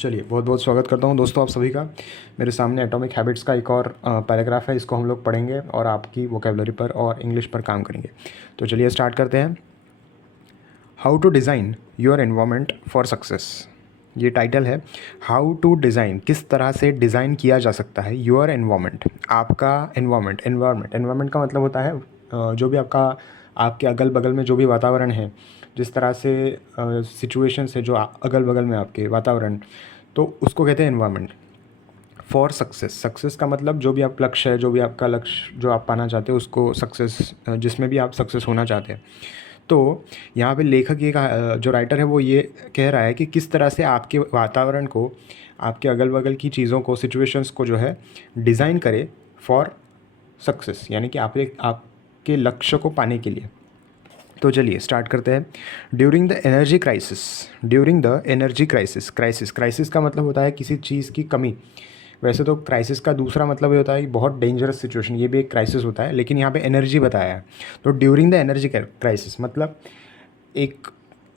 चलिए, बहुत बहुत स्वागत करता हूँ दोस्तों आप सभी का। मेरे सामने एटॉमिक हैबिट्स का एक और पैराग्राफ है, इसको हम लोग पढ़ेंगे और आपकी वोकेबलरी पर और इंग्लिश पर काम करेंगे। तो चलिए स्टार्ट करते हैं। How to design your environment for success, ये टाइटल है। हाउ टू डिज़ाइन, किस तरह से डिज़ाइन किया जा सकता है योर एनवायरनमेंट, आपका एनवायरनमेंट। एनवायरनमेंट का मतलब होता है जो भी आपका आपके अगल बगल में जो भी वातावरण है, जिस तरह से सिचुएशंस है जो अगल बगल में आपके वातावरण, तो उसको कहते हैं एनवायरनमेंट। फॉर सक्सेस, सक्सेस का मतलब जो भी आप लक्ष्य है, जो भी आपका लक्ष्य जो आप पाना चाहते हो उसको सक्सेस, जिसमें भी आप सक्सेस होना चाहते हैं। तो यहाँ पे लेखक ये जो राइटर है वो ये कह रहा है कि किस तरह से आपके वातावरण को, आपके अगल बगल की चीज़ों को, सिचुएशंस को जो है डिज़ाइन करे फॉर सक्सेस, यानी कि आपके लक्ष्य को पाने के लिए। तो चलिए स्टार्ट करते हैं। During the energy crisis, during the energy crisis, crisis का मतलब होता है किसी चीज़ की कमी। वैसे तो क्राइसिस का दूसरा मतलब ये होता है कि बहुत डेंजरस सिचुएशन, ये भी एक क्राइसिस होता है, लेकिन यहाँ पे एनर्जी बताया है। तो ड्यूरिंग द एनर्जी क्राइसिस मतलब एक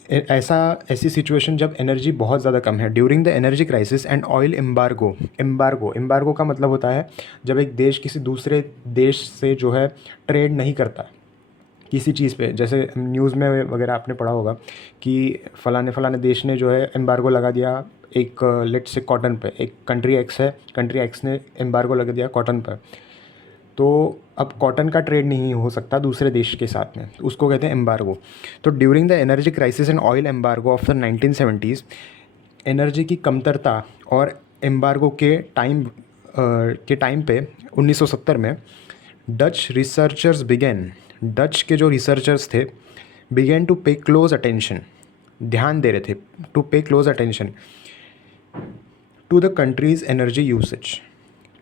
ऐसी सिचुएशन जब एनर्जी बहुत ज़्यादा कम है। During the energy crisis and oil embargo का मतलब होता है जब एक देश किसी दूसरे देश से जो है ट्रेड नहीं करता किसी चीज़ पे। जैसे न्यूज़ में वगैरह आपने पढ़ा होगा कि फ़लाने देश ने जो है एम्बार्गो लगा दिया एक लेट से कॉटन पे। एक कंट्री एक्स है, कंट्री एक्स ने एम्बार्गो लगा दिया कॉटन पर, तो अब कॉटन का ट्रेड नहीं हो सकता दूसरे देश के साथ में, उसको कहते हैं एम्बार्गो। तो during the energy crisis and oil embargo of the 1970s, energy की कमतरता और एम्बार्गो के टाइम पे 1970 में डच रिसर्चर्स बिगेन, डच के जो रिसर्चर्स थे began to pay close attention, ध्यान दे रहे थे, to pay close attention to the country's energy usage.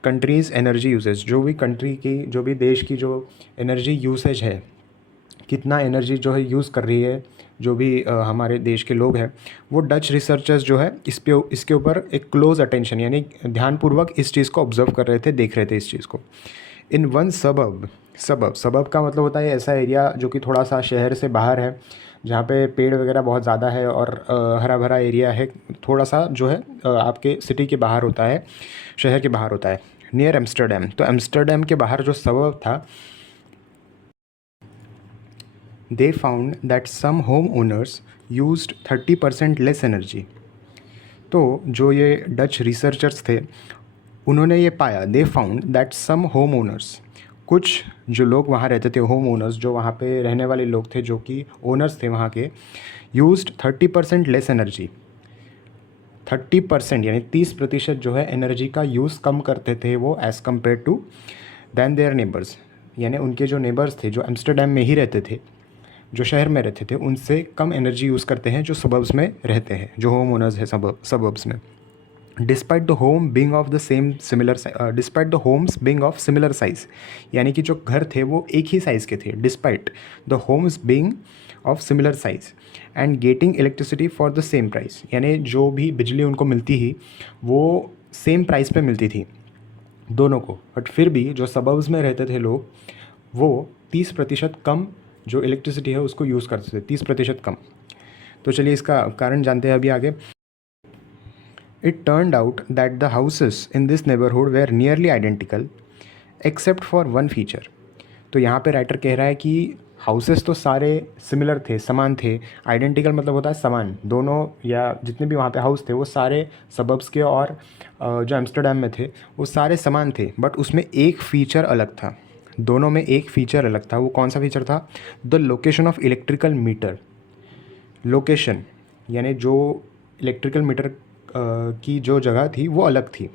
Country's energy usage, जो भी कंट्री की, जो भी देश की जो एनर्जी यूसेज है, कितना एनर्जी जो है यूज़ कर रही है जो भी हमारे देश के लोग हैं, वो डच रिसर्चर्स जो है इसके ऊपर एक क्लोज अटेंशन यानी ध्यानपूर्वक इस चीज़ को ऑब्जर्व कर रहे थे, देख रहे थे इस चीज़ को। इन वन सबब का मतलब होता है ऐसा एरिया जो कि थोड़ा सा शहर से बाहर है, जहाँ पे पेड़ वगैरह बहुत ज़्यादा है और हरा भरा एरिया है, थोड़ा सा जो है आपके सिटी के बाहर होता है, शहर के बाहर होता है, नियर एम्स्टर्डम। तो एम्स्टर्डम के बाहर जो सबब था, they found that some homeowners used 30% less energy. तो जो ये डच रिसर्चर्स थे उन्होंने ये पाया, they found that some home owners, कुछ जो लोग वहाँ रहते थे, होम ओनर्स जो वहाँ पे रहने वाले लोग थे, जो कि ओनर्स थे वहाँ के, यूज्ड 30% लेस एनर्जी। 30% यानी 30% जो है एनर्जी का यूज़ कम करते थे वो, as compare to than their neighbours, यानी उनके जो नेबर्स थे जो एम्स्टर्डम में ही रहते थे, जो शहर में रहते थे, उनसे कम एनर्जी यूज़ करते हैं जो सबब्स में रहते हैं, जो होम ओनर्स है सबब्स में। Despite the home being of the same similar despite the homes being of similar size, यानी कि जो घर थे वो एक ही साइज़ के थे, despite the homes being of similar size and getting electricity for the same price, यानी जो भी बिजली उनको मिलती ही वो सेम प्राइस पे मिलती थी दोनों को, बट फिर भी जो सबब्स में रहते थे लोग वो 30% कम जो इलेक्ट्रिसिटी है उसको यूज़ करते थे, 30% कम। तो चलिए इसका कारण जानते हैं अभी आगे। It turned out that the houses in this neighbourhood were nearly identical except for one feature. तो यहाँ पे राइटर कह रहा है कि हाउसेस तो सारे सिमिलर थे, समान थे। आइडेंटिकल मतलब होता है समान, दोनों या जितने भी वहाँ पे हाउस थे वो सारे सबब्स के और जो एम्स्टर्डम में थे वो सारे समान थे, बट उसमें एक फ़ीचर अलग था। दोनों में एक फ़ीचर अलग था। वो कौन सा फीचर था? The location of electrical meter. Location यानी जो इलेक्ट्रिकल मीटर की जो जगह थी वो अलग थी।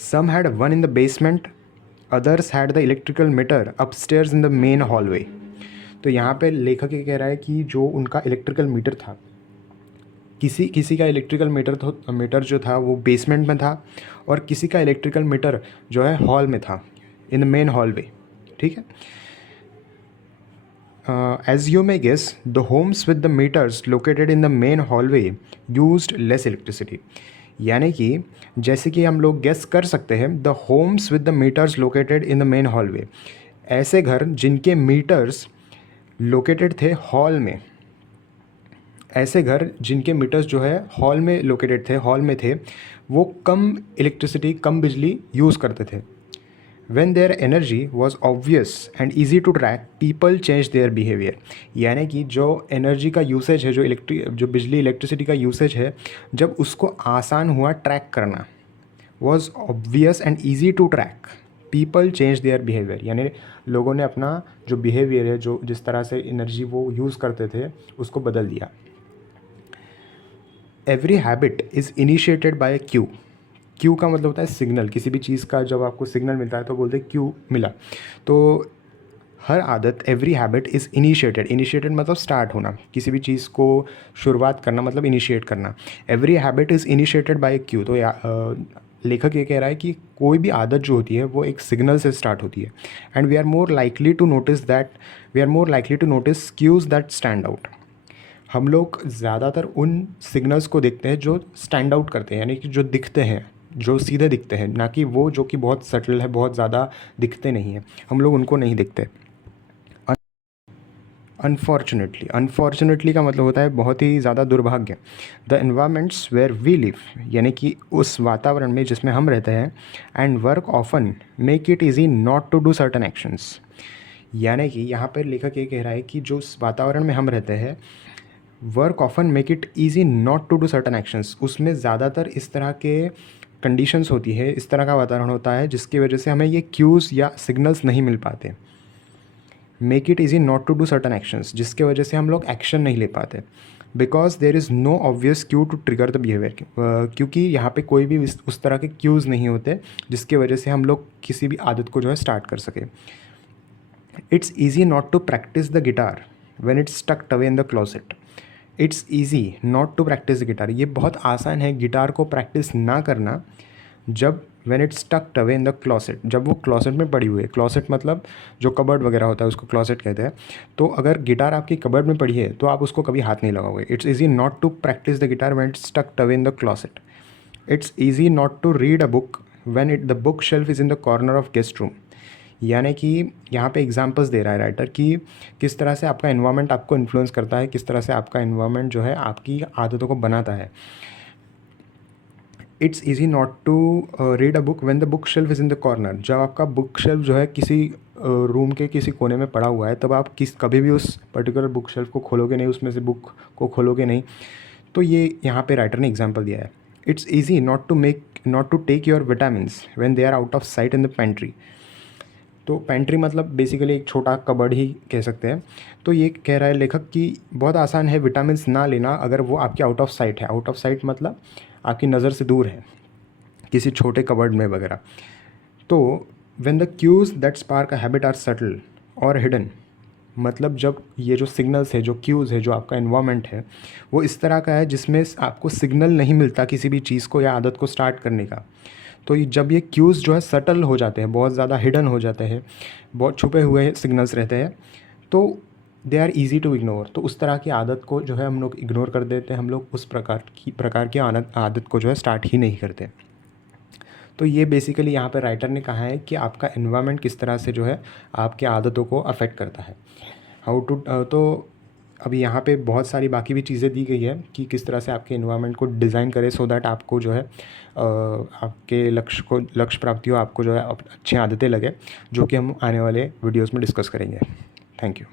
Some had one in the basement, others had the electrical meter upstairs in the main hallway. तो यहाँ पे लेखक ये कह रहा है कि जो उनका इलेक्ट्रिकल मीटर था, किसी किसी का इलेक्ट्रिकल मीटर जो था वो बेसमेंट में था और किसी का इलेक्ट्रिकल मीटर जो है हॉल में था, इन द मेन हॉलवे। ठीक है। As you may guess, the homes with the meters located in the main hallway used less electricity. यानी कि जैसे कि हम लोग गेस कर सकते हैं, the homes with the meters located in the main hallway, ऐसे घर जिनके मीटर्स लोकेटेड थे हॉल में, ऐसे घर जिनके मीटर्स जो है हॉल में लोकेटेड थे, हॉल में थे, वो कम इलेक्ट्रिसिटी, कम बिजली यूज़ करते थे। When their energy was obvious and easy to track, people changed their behavior। यानी कि जो एनर्जी का यूसेज है, जो बिजली इलेक्ट्रिसिटी का यूसेज है, जब उसको आसान हुआ ट्रैक करना, was obvious and easy to track, people changed their behavior। यानी लोगों ने अपना जो बिहेवियर है, जो जिस तरह से एनर्जी वो यूज़ करते थे, उसको बदल दिया। Every habit is initiated by Q. Q का मतलब होता है सिग्नल। किसी भी चीज़ का जब आपको सिग्नल मिलता है तो बोलते हैं क्यू मिला। तो हर आदत, every habit is initiated. Initiated मतलब स्टार्ट होना, किसी भी चीज़ को शुरुआत करना मतलब इनिशिएट करना। Every habit is initiated by Q. तो लेखक ये कह रहा है कि कोई भी आदत जो होती है वो एक सिग्नल से स्टार्ट होती है। And we are more likely to notice cues that stand out. हम लोग ज़्यादातर उन सिग्नल्स को देखते हैं जो स्टैंड आउट करते हैं, यानी कि जो दिखते हैं, जो सीधे दिखते हैं, ना कि वो जो कि बहुत सटल है, बहुत ज़्यादा दिखते नहीं हैं, हम लोग उनको नहीं देखते। अनफॉर्चुनेटली का मतलब होता है बहुत ही ज़्यादा दुर्भाग्य। The environments where we live, यानी कि उस वातावरण में जिसमें हम रहते हैं, and work often make it easy not to do certain actions. यानी कि यहाँ पर लेखक ये कह रहा है कि जो उस वातावरण में हम रहते हैं, work often make it easy not to do certain actions, उसमें ज़्यादातर इस तरह के कंडीशंस होती है, इस तरह का वातावरण होता है जिसकी वजह से हमें ये क्यूज़ या सिग्नल्स नहीं मिल पाते। Make it easy not to do certain actions, जिसके वजह से हम लोग एक्शन नहीं ले पाते। Because there is no obvious cue to trigger the behaviour, क्योंकि यहाँ पे कोई भी उस तरह के क्यूज़ नहीं होते जिसके वजह से हम लोग किसी भी आदत को जो है स्टार्ट कर सके। It's easy not to practise the guitar when it's stucked away in the closet. It's easy not to practise the guitar, ये बहुत आसान है गिटार को प्रैक्टिस ना करना जब when it's stucked away in the closet, जब वो क्लोसेट में पड़ी हुई है। क्लोसेट मतलब जो कबर्ड वगैरह होता है उसको क्लोसेट कहते हैं। तो अगर गिटार आपकी कबर्ड में पड़ी है तो आप उसको कभी हाथ नहीं लगाओगे। It's easy not to practise the guitar when it's stucked away in the closet. It's easy not to read a book when the book shelf is in the corner of guest room. यानी कि यहाँ पे examples दे रहा है writer कि किस तरह से आपका एनवायरनमेंट आपको इन्फ्लुएंस करता है, किस तरह से आपका एनवायरनमेंट जो है आपकी आदतों को बनाता है। It's easy not to read a book when the book shelf is in the corner. जब आपका बुक शेल्फ जो है किसी रूम के किसी कोने में पड़ा हुआ है, तब आप कभी भी उस पर्टिकुलर बुक शेल्फ को खोलोगे नहीं, उसमें से बुक को खोलोगे नहीं। तो ये यहाँ पे राइटर ने एग्जांपल दिया है। It's easy not to take your vitamins when they are out of sight in the pantry. तो पेंट्री मतलब बेसिकली एक छोटा कबर्ड ही कह सकते हैं। तो ये कह रहा है लेखक कि बहुत आसान है विटामिन्स ना लेना अगर वो आपके आउट ऑफ साइट है। आउट ऑफ साइट मतलब आपकी नज़र से दूर है, किसी छोटे कबर्ड में वगैरह। तो when the cues that spark a habit are subtle और हिडन, मतलब जब ये जो सिग्नल्स है, जो क्यूज़ है, जो आपका एनवायरनमेंट है, वो इस तरह का है जिसमें आपको सिग्नल नहीं मिलता किसी भी चीज़ को या आदत को स्टार्ट करने का। तो जब ये क्यूज़ जो है सटल हो जाते हैं, बहुत ज़्यादा हिडन हो जाते हैं, बहुत छुपे हुए सिग्नल्स रहते हैं, तो they are easy to ignore. तो उस तरह की आदत को जो है हम लोग इग्नोर कर देते हैं, हम लोग उस प्रकार की आदत को जो है स्टार्ट ही नहीं करते। तो ये बेसिकली यहाँ पर राइटर ने कहा है कि आपका एनवायरनमेंट किस तरह से जो है आपकी आदतों को अफेक्ट करता है। तो अभी यहाँ पे बहुत सारी बाकी भी चीज़ें दी गई है कि किस तरह से आपके एनवायरनमेंट को डिज़ाइन करें सो दैट आपको जो है आपके लक्ष्य प्राप्ति हो, आपको जो है अच्छी आदतें लगे, जो कि हम आने वाले वीडियोस में डिस्कस करेंगे। Thank you.